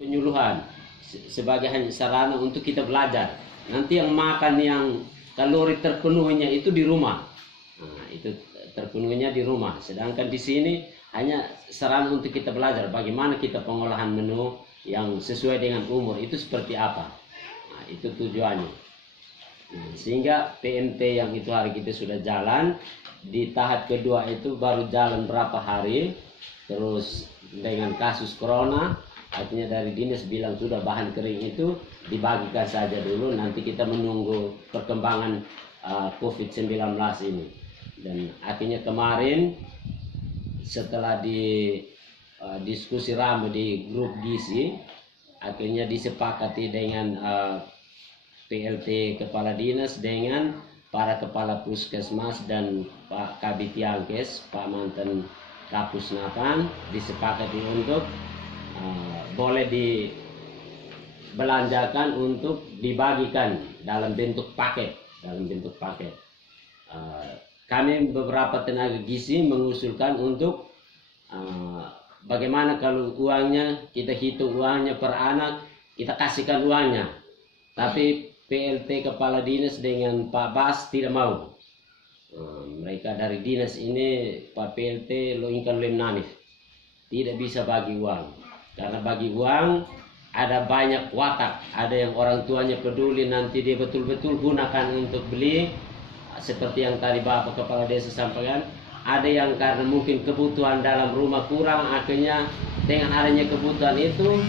penyuluhan sebagai hanya sarana untuk kita belajar. Nanti yang makan yang kalori terpenuhnya itu di rumah. Nah, itu terpenuhnya di rumah. Sedangkan di sini hanya sarana untuk kita belajar bagaimana kita pengolahan menu yang sesuai dengan umur itu seperti apa. Nah, itu tujuannya. Nah, sehingga PMT yang itu hari kita sudah jalan, di tahap kedua itu baru jalan berapa hari, terus dengan kasus corona, artinya dari dinas bilang sudah bahan kering itu dibagikan saja dulu, nanti kita menunggu perkembangan COVID-19 ini. Dan akhirnya kemarin setelah diskusi ramai di grup gizi, akhirnya disepakati dengan PLT Kepala Dinas dengan para Kepala Puskesmas dan Pak Kabid Yankes, Pak mantan Kapusnapan, disepakati untuk boleh dibelanjakan untuk dibagikan dalam bentuk paket. Kami beberapa tenaga gizi mengusulkan untuk bagaimana kalau uangnya kita hitung uangnya per anak, kita kasihkan uangnya. Tapi PLT Kepala Dinas dengan Pak Bas tidak mau. Mereka dari dinas ini, Pak PLT lo ingkan lem nanif, tidak bisa bagi uang. Karena bagi uang ada banyak watak, ada yang orang tuanya peduli nanti dia betul-betul gunakan untuk beli, seperti yang tadi Bapak Kepala Desa sampaikan. Ada yang karena mungkin kebutuhan dalam rumah kurang, akhirnya dengan adanya kebutuhan itu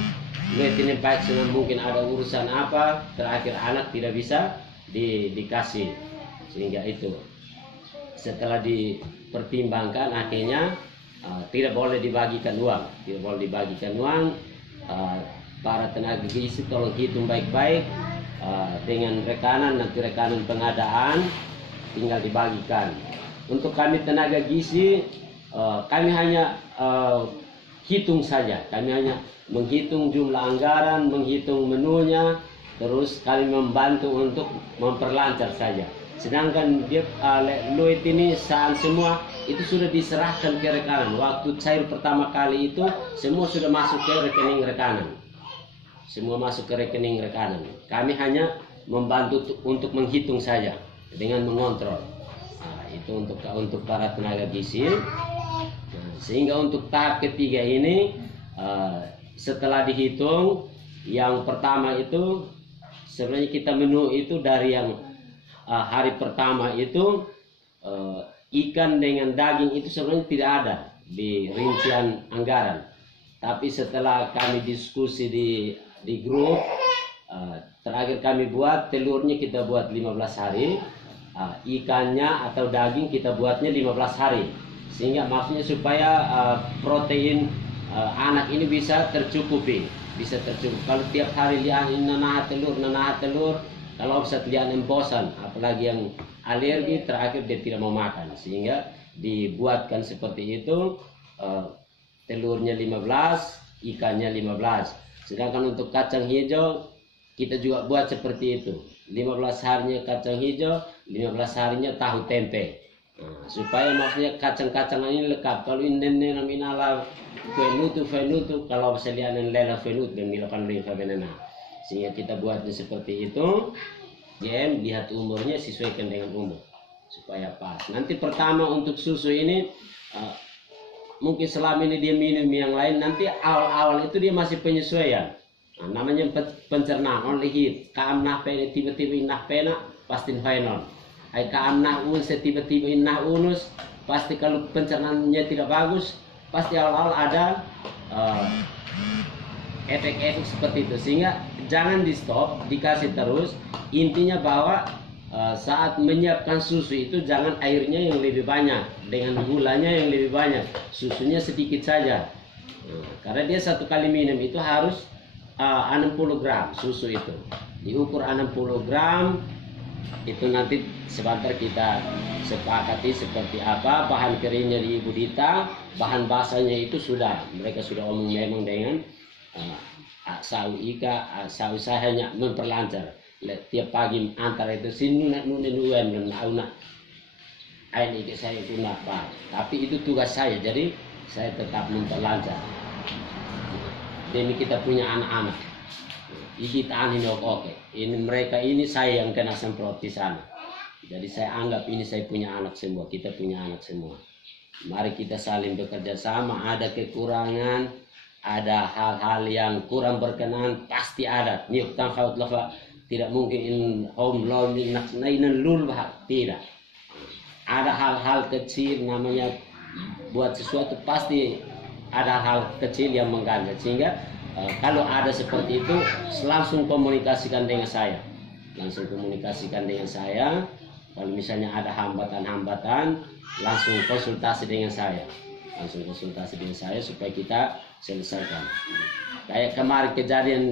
ini baik mungkin ada urusan apa, terakhir anak tidak bisa dikasih. Sehingga itu setelah dipertimbangkan akhirnya tidak boleh dibagikan uang. Para tenaga gizi tolong hitung baik-baik dengan rekanan, nanti rekanan pengadaan tinggal dibagikan. Untuk kami tenaga gizi, kami hanya hitung saja, kami hanya menghitung jumlah anggaran, menghitung menunya, terus kami membantu untuk memperlancar saja. Sedangkan dia Luit ini saat semua itu sudah diserahkan ke rekanan. Waktu cair pertama kali itu semua sudah masuk ke rekening rekanan. Kami hanya membantu untuk menghitung saja dengan mengontrol. Nah, itu untuk para tenaga gizi. Nah, sehingga untuk tahap ketiga ini setelah dihitung, yang pertama itu sebenarnya kita menu itu dari yang hari pertama itu ikan dengan daging itu sebenarnya tidak ada di rincian anggaran. Tapi setelah kami diskusi di grup, terakhir kami buat telurnya kita buat 15 hari, ikannya atau daging kita buatnya 15 hari. Sehingga maksudnya supaya protein anak ini bisa tercukupi. Kalau tiap hari lihat nanah telur, kalau bisa lihat bosan, apalagi yang alergi, terakhir dia tidak mau makan. Sehingga dibuatkan seperti itu, telurnya 15, ikannya 15. Sedangkan untuk kacang hijau kita juga buat seperti itu, 15 harinya kacang hijau, 15 harinya tahu tempe. Nah, supaya maksudnya kacang-kacangan ini lengkap. Kalau ini minala fenutu, kalau bisa lihat lela fenut dan milapan benena. Sehingga kita buatnya seperti itu. Lihat umurnya, sesuaikan dengan umur supaya pas. Nanti pertama untuk susu ini mungkin selama ini dia minum yang lain, nanti awal-awal itu dia masih penyesuaian. Nah, namanya pencernaan oleh hit. Kaamnah pena tiba-tiba inah pena pasti final. Ay kaamnah unus tiba-tiba inah unus, pasti kalau pencernaannya tidak bagus, pasti awal-awal ada efek-efek seperti itu. Sehingga jangan di stop, dikasih terus. Intinya bahwa saat menyiapkan susu itu jangan airnya yang lebih banyak dengan gulanya yang lebih banyak, susunya sedikit saja. Karena dia satu kali minum itu harus 60 gram susu itu. Diukur 60 gram. Itu nanti sebentar kita sepakati seperti apa bahan keringnya di Ibu Dita, bahan basahnya itu mereka sudah omong memang dengan sau saya hanya memperlancar tiap pagi antara itu nuna ain iki saya guna Pak, tapi itu tugas saya, jadi saya tetap memperlancar. demi kita punya anak-anak. Igitaan ini oke. Ini mereka ini saya yang kena semprot di sana. Jadi saya anggap ini saya punya anak semua, kita punya anak semua. Mari kita saling bekerja sama. Ada kekurangan, ada hal-hal yang kurang berkenan, pasti ada. Nyuk tang haut lafa tidak mungkin home loan nainan lul tidak. Ada hal-hal kecil namanya buat sesuatu pasti ada hal kecil yang mengganjal, sehingga kalau ada seperti itu langsung komunikasikan dengan saya. Kalau misalnya ada hambatan-hambatan, langsung konsultasi dengan saya. Supaya kita selesaikan. Kayak kemarin kejadian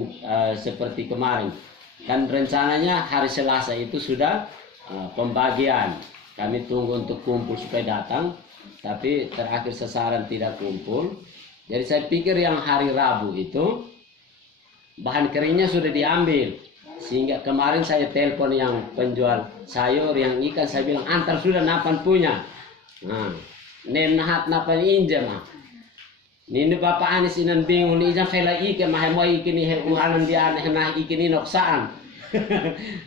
seperti kemarin, kan rencananya hari Selasa itu sudah pembagian. Kami tunggu untuk kumpul supaya datang, tapi terakhir sasaran tidak kumpul. Jadi saya pikir yang hari Rabu itu bahan keringnya sudah diambil. Sehingga kemarin saya telepon yang penjual sayur, yang ikan, saya bilang antar sudah napan punya. Nah, nahat napan inja mah. Nini Bapak Anis inan bingung ni ijang kela ikan mah mau ikan ni ualan dia nah ikan ini noksaan.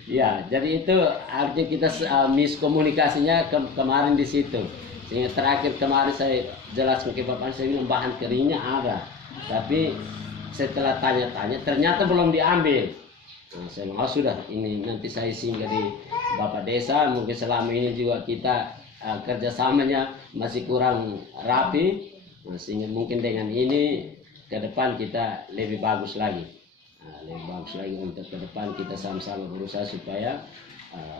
Ya, jadi itu artinya kita miskomunikasinya kemarin di situ. Sehingga terakhir kemarin saya jelaskan ke Bapak, saya bilang bahan keringnya ada, tapi setelah tanya-tanya ternyata belum diambil. Nah, saya bilang, oh sudah, ini nanti saya singgah di Bapak Desa. Mungkin selama ini juga kita kerjasamanya masih kurang rapi. Nah, sehingga mungkin dengan ini ke depan kita lebih bagus lagi. Untuk ke depan kita sama-sama berusaha supaya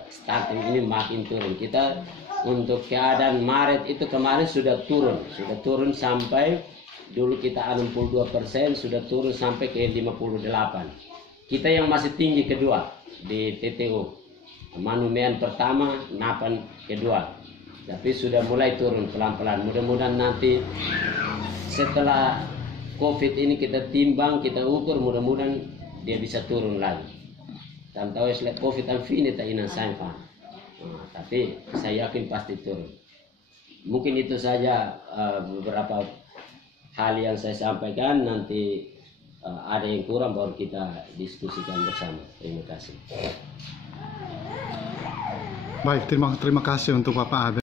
starting ini makin turun. Kita untuk keadaan Maret itu kemarin sudah turun sampai dulu kita 62%, sudah turun sampai ke 58. Kita yang masih tinggi kedua di TTU, Manumean pertama, Napan kedua, tapi sudah mulai turun pelan-pelan. Mudah-mudahan nanti setelah COVID ini kita timbang, kita ukur, mudah-mudahan dia bisa turun lagi. Dan tahu setelah COVID dan fini tak inan sampai. Tapi saya yakin pasti turun. Mungkin itu saja beberapa hal yang saya sampaikan. Nanti ada yang kurang baru kita diskusikan bersama. Terima kasih. Baik, terima kasih untuk Bapak Aben.